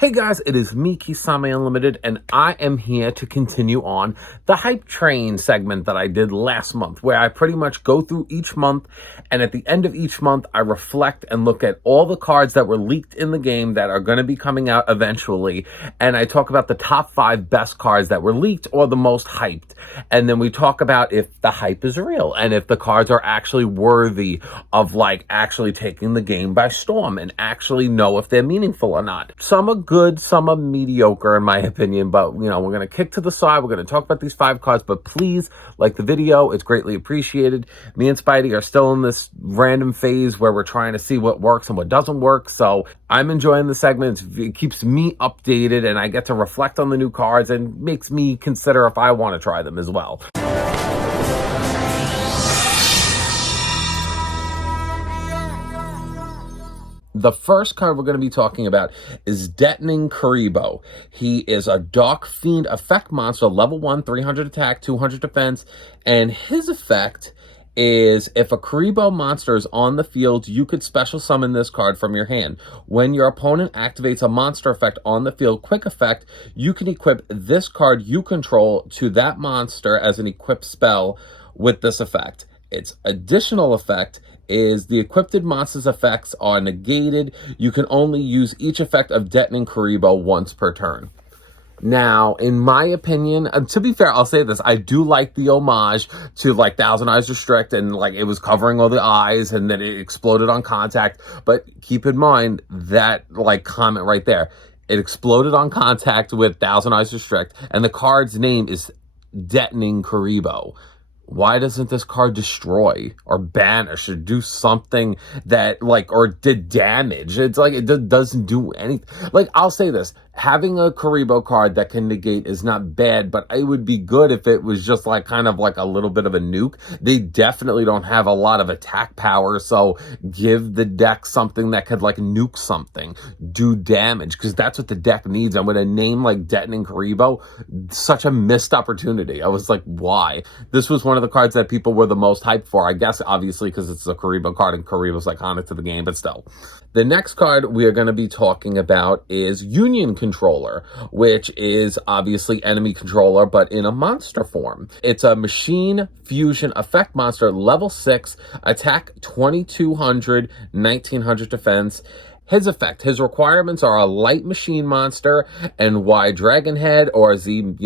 Hey guys, it is me, Kisame Unlimited, and I am here to continue on the Hype Train segment that I did last month, where I pretty much go through each month, and at the end of each month, I reflect and look at all the cards that were leaked in the game that are going to be coming out eventually, and I talk about the top 5 best cards that were leaked or the most hyped, and then we talk about if the hype is real, and if the cards are actually worthy of, actually taking the game by storm, and actually know if they're meaningful or not. Some are good, some are mediocre in my opinion, but we're going to kick to the side. We're going to talk about these 5 cards, but please like the video. It's greatly appreciated. Me and Spidey are still in this random phase where we're trying to see what works and what doesn't work, so I'm enjoying the segment. It keeps me updated and I get to reflect on the new cards and makes me consider if I want to try them as well. The first card we're going to be talking about is D-Kuriboh. He is a Dark Fiend effect monster, level 1, 300 attack, 200 defense, and his effect is if a Kuriboh monster is on the field, you could special summon this card from your hand. When your opponent activates a monster effect on the field, quick effect, you can equip this card you control to that monster as an equipped spell with this effect. Its additional effect is the equipped monster's effects are negated. You can only use each effect of D-Kuriboh once per turn. Now, in my opinion, to be fair, I'll say this, I do like the homage to Thousand Eyes Restrict, and it was covering all the eyes and then it exploded on contact, but keep in mind that comment right there. It exploded on contact with Thousand Eyes Restrict, and the card's name is D-Kuriboh. Why doesn't this card destroy or banish or do something that or did damage? It's it doesn't do anything. I'll say this, having a Kuriboh card that can negate is not bad, but it would be good if it was just kind of a little bit of a nuke. They definitely don't have a lot of attack power, so give the deck something that could nuke something, do damage, because that's what the deck needs. And with a name like D-Kuriboh, such a missed opportunity. I was like, why? This was one of the cards that people were the most hyped for, I guess, obviously because it's a Kuriboh card and Kuriboh's iconic to the game, but still. The next card we are going to be talking about is Union Controller, which is obviously enemy controller, but in a monster form. It's a machine fusion effect monster, level 6, attack 2200, 1900 defense. His effect, his requirements are a light machine monster and Y dragon head or Z,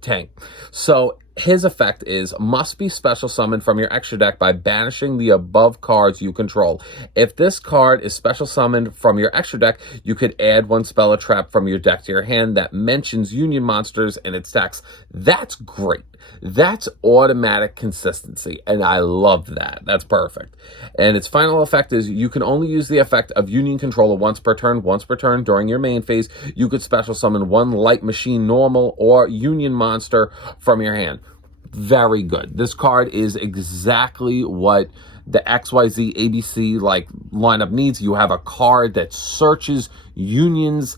tank. So his effect is must be special summoned from your extra deck by banishing the above cards you control. If this card is special summoned from your extra deck, you could add 1 spell or trap from your deck to your hand that mentions Union monsters in its text. That's great. That's automatic consistency, and I love that. That's perfect. And its final effect is you can only use the effect of Union Controller once per turn. Once per turn during your main phase, you could special summon 1 light machine normal or Union monster from your hand. Very good. This card is exactly what the XYZ ABC lineup needs. You have a card that searches unions.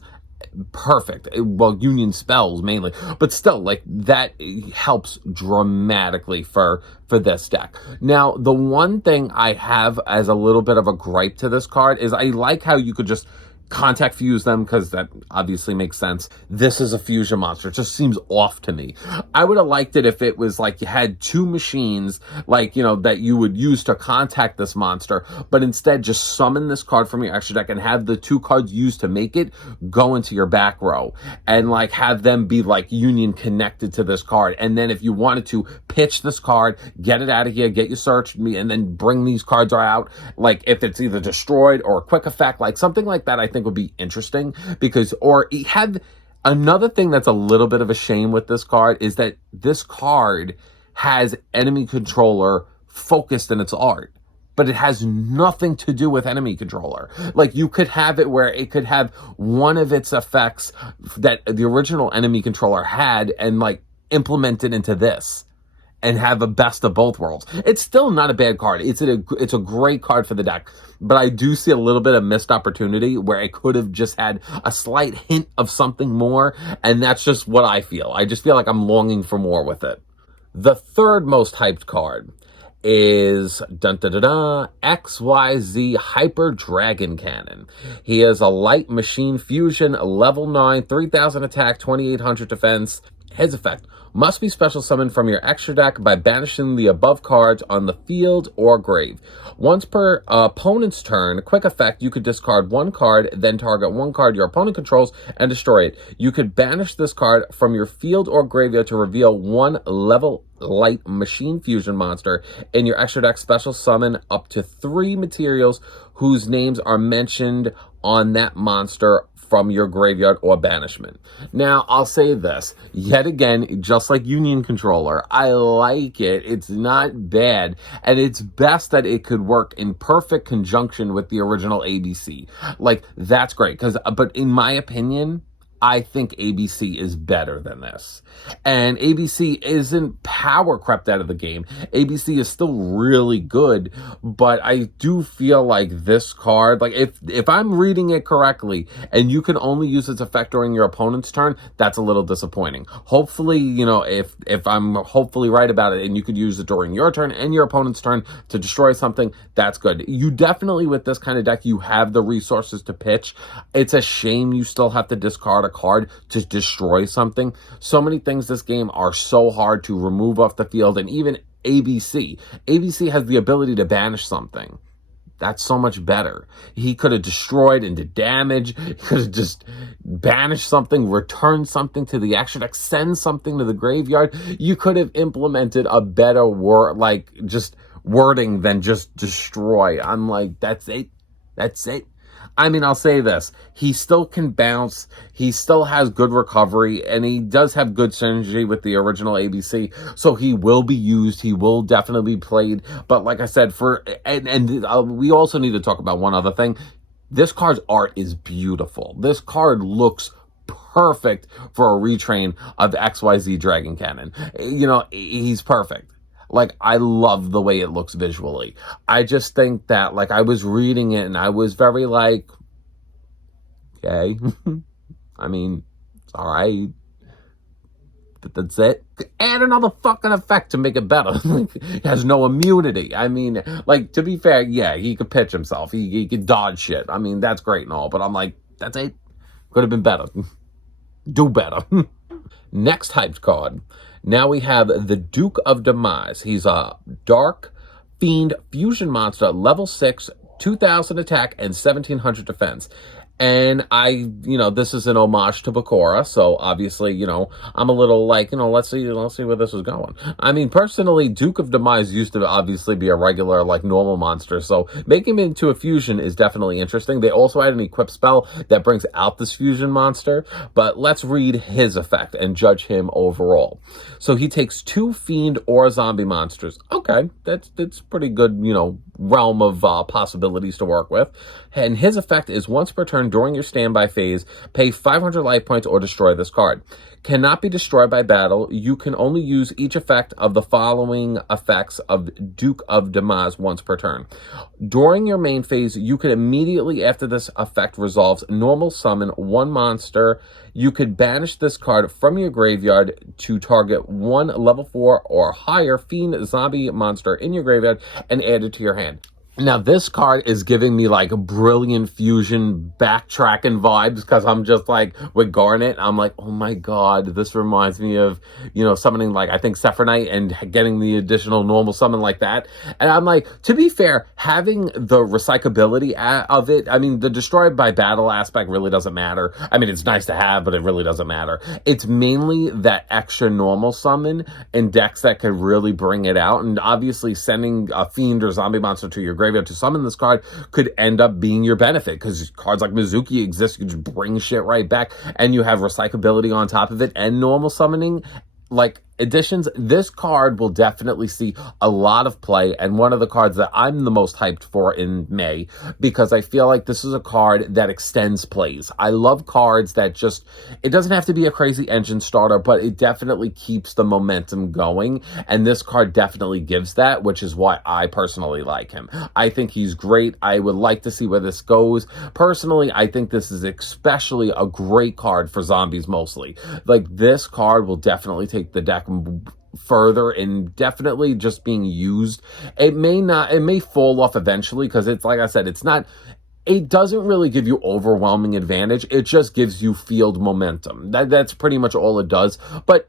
Perfect. Well, union spells mainly, but still that helps dramatically for this deck. Now, the one thing I have as a little bit of a gripe to this card is I like how you could just contact fuse them, because that obviously makes sense. This is a fusion monster. It just seems off to me. I would have liked it if it was you had 2 machines that you would use to contact this monster, but instead just summon this card from your extra deck and have the 2 cards used to make it go into your back row, and have them be union connected to this card. And then if you wanted to pitch this card, get it out of here, get your search, and then bring these cards out, if it's either destroyed or a quick effect, something like that, I think would be interesting. Because, or have another thing that's a little bit of a shame with this card is that this card has enemy controller focused in its art, but it has nothing to do with enemy controller. You could have it where it could have one of its effects that the original enemy controller had and implement it into this and have a best of both worlds. It's still not a bad card. It's a great card for the deck, but I do see a little bit of missed opportunity where it could have just had a slight hint of something more, and that's just what I feel. I just feel like I'm longing for more with it. The third most hyped card is XYZ Hyper Dragon Cannon. He is a light machine fusion, level 9, 3000 attack, 2800 defense. His effect must be special summoned from your extra deck by banishing the above cards on the field or grave. Once per opponent's turn, quick effect, you could discard one card, then target one card your opponent controls and destroy it. You could banish this card from your field or graveyard to reveal one level light machine fusion monster in your extra deck. Special summon up to 3 materials whose names are mentioned on that monster from your graveyard or banishment. Now, I'll say this, yet again, just like Union Controller, I like it. It's not bad, and it's best that it could work in perfect conjunction with the original ABC. Like, that's great, but in my opinion, I think ABC is better than this. And ABC isn't power crept out of the game. ABC is still really good, but I do feel like this card, like if I'm reading it correctly and you can only use its effect during your opponent's turn, that's a little disappointing. Hopefully, if I'm hopefully right about it and you could use it during your turn and your opponent's turn to destroy something, that's good. You definitely, with this kind of deck, you have the resources to pitch. It's a shame you still have to discard a card to destroy something. So many things this game are so hard to remove off the field, and even ABC has the ability to banish something. That's so much better. He could have destroyed and did damage. He could have just banished something, returned something to the extra deck, send something to the graveyard. You could have implemented a better wording than just destroy. I'm like, that's it. I mean, I'll say this. He still can bounce. He still has good recovery, and he does have good synergy with the original ABC. So he will be used. He will definitely be played. But like I said, we also need to talk about one other thing. This card's art is beautiful. This card looks perfect for a retrain of the XYZ Dragon Cannon. He's perfect. Like, I love the way it looks visually. I just think that, like, I was reading it and I was very like, okay. I mean, it's all right. But that's it. Add another fucking effect to make it better. He has no immunity. I mean, like, to be fair, yeah, he could pitch himself. He could dodge shit. I mean, that's great and all. But I'm like, that's it. Could have been better. Do better. Next hyped card. Now we have the Duke of Demise. He's a Dark Fiend Fusion Monster, level 6, 2000 attack, and 1700 defense. And this is an homage to Bakura, so obviously, I'm a little like, let's see where this is going. I mean, personally, Duke of Demise used to obviously be a regular, like, normal monster, so making him into a fusion is definitely interesting. They also had an equip spell that brings out this fusion monster, but let's read his effect and judge him overall. So he takes 2 fiend or zombie monsters. Okay, that's pretty good, realm of possibilities to work with. And his effect is once per turn during your standby phase, pay 500 life points or destroy this card. Cannot be destroyed by battle. You can only use each effect of the following effects of Duke of Demise once per turn. During your main phase, you can immediately after this effect resolves, normal summon one monster. You could banish this card from your graveyard to target one level 4 or higher fiend zombie monster in your graveyard and add it to your hand. Now, this card is giving me, like, Brilliant Fusion backtracking vibes, because I'm just, like, with Garnet, I'm like, oh my god, this reminds me of, summoning, like, I think Sephronite and getting the additional normal summon like that. And I'm like, to be fair, having the recyclability of it, I mean, the destroyed by battle aspect really doesn't matter. I mean, it's nice to have, but it really doesn't matter. It's mainly that extra normal summon in decks that could really bring it out, and obviously sending a fiend or zombie monster to your graveyard to summon this card could end up being your benefit, because cards like Mizuki exist. You just bring shit right back, and you have recyclability on top of it and normal summoning, like, additions. This card will definitely see a lot of play, and one of the cards that I'm the most hyped for in May, because I feel like this is a card that extends plays. I love cards that it doesn't have to be a crazy engine starter, but it definitely keeps the momentum going, and this card definitely gives that, which is why I personally like him. I think he's great. I would like to see where this goes. Personally, I think this is especially a great card for zombies mostly. Like, this card will definitely take the deck further and definitely just being used. It may fall off eventually because it's, like I said, it doesn't really give you overwhelming advantage. It just gives you field momentum. That's pretty much all it does. But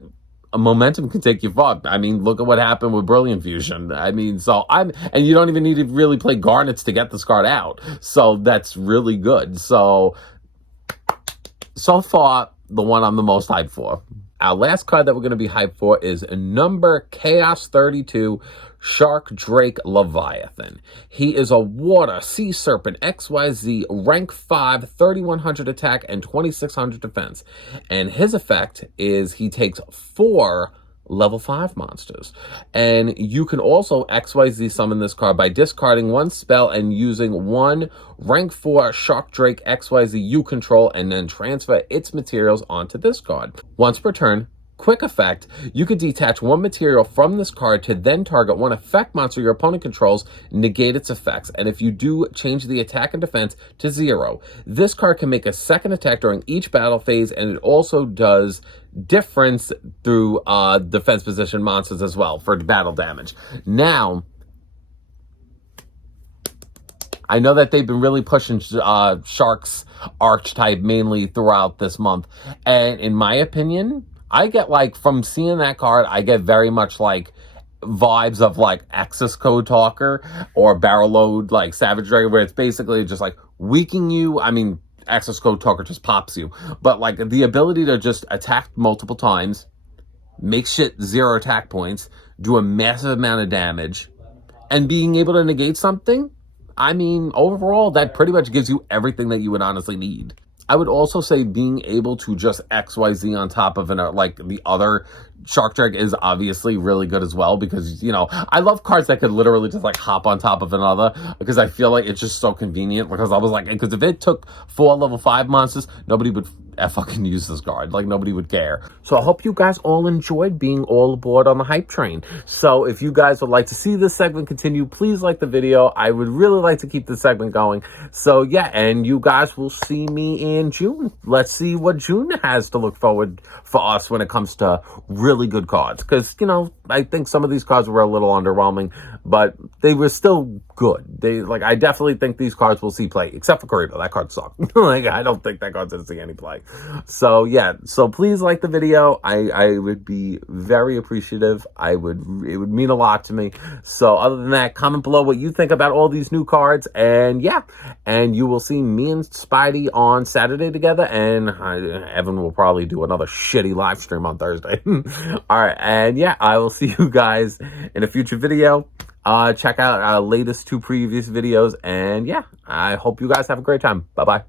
momentum can take you far. I mean, look at what happened with Brilliant Fusion. I mean, and you don't even need to really play Garnets to get this card out. So that's really good. So far, the one I'm the most hyped for. Our last card that we're going to be hyped for is number Chaos 32, Shark Drake Leviathan. He is a Water Sea Serpent XYZ, rank 5, 3100 attack, and 2600 defense. And his effect is he takes 4 level 5 monsters. And you can also XYZ summon this card by discarding 1 spell and using 1 rank 4 Shark Drake XYZ you control, and then transfer its materials onto this card. Once per turn, quick effect, you could detach 1 material from this card to then target 1 effect monster your opponent controls, negate its effects, and if you do, change the attack and defense to 0. This card can make a second attack during each battle phase, and it also does difference through defense position monsters as well for battle damage. Now, I know that they've been really pushing Shark's archetype mainly throughout this month, and in my opinion, I get, like, from seeing that card, I get very much, like, vibes of, like, Access Code Talker or Barrel Load, like, Savage Dragon, where it's basically just, like, weakening you. I mean, Access Code Talker just pops you. But, like, the ability to just attack multiple times, make shit 0 attack points, do a massive amount of damage, and being able to negate something, I mean, overall, that pretty much gives you everything that you would honestly need. I would also say being able to just XYZ on top of like the other Shark Drake is obviously really good as well, because, you know, I love cards that could literally just, like, hop on top of another, because I feel like it's just so convenient, because I was like, because if it took 4 level 5 monsters, nobody would fucking use this card. Like, nobody would care. So I hope you guys all enjoyed being all aboard on the hype train. So if you guys would like to see this segment continue, please like the video. I would really like to keep this segment going. So yeah, and you guys will see me in June. Let's see what June has to look forward for us when it comes to really good cards. Because, you know, I think some of these cards were a little underwhelming, but they were still good. I definitely think these cards will see play, except for Kuriboh. That card sucked. Like, I don't think that card's gonna see any play. So yeah, so please like the video. I would be very appreciative. It would mean a lot to me. So other than that, comment below what you think about all these new cards, and yeah, and you will see me and Spidey on Saturday together, and Evan will probably do another shitty live stream on Thursday. All right, and yeah, I will see you guys in a future video. Check out our latest 2 previous videos, and yeah, I hope you guys have a great time. Bye-bye.